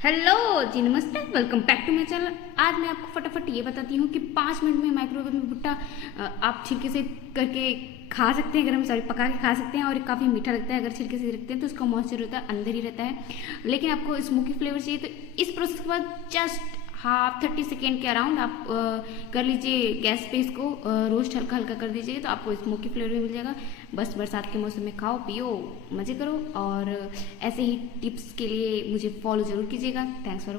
Hello जी, नमस्ते। Welcome back to my channel. आज मैं आपको फटाफट ये बताती हूँ कि 5 मिनट में माइक्रोवेव में भुट्टा आप छिलके से करके खा सकते हैं। गरम सॉरी पका के खा सकते हैं और ये काफ़ी मीठा लगता है। अगर छिलके से रखते हैं तो उसका मॉइस्चर होता है अंदर ही रहता है, लेकिन आपको स्मोकी फ्लेवर चाहिए तो इस प्रोसेस के बाद जस्ट हाफ 30 सेकेंड के अराउंड आप कर लीजिए गैस पे इसको रोस्ट हल्का हल्का कर दीजिए तो आपको स्मोकी फ्लेवर भी मिल जाएगा। बस बरसात के मौसम में खाओ पियो मज़े करो, और ऐसे ही टिप्स के लिए मुझे फॉलो ज़रूर कीजिएगा। Thanks for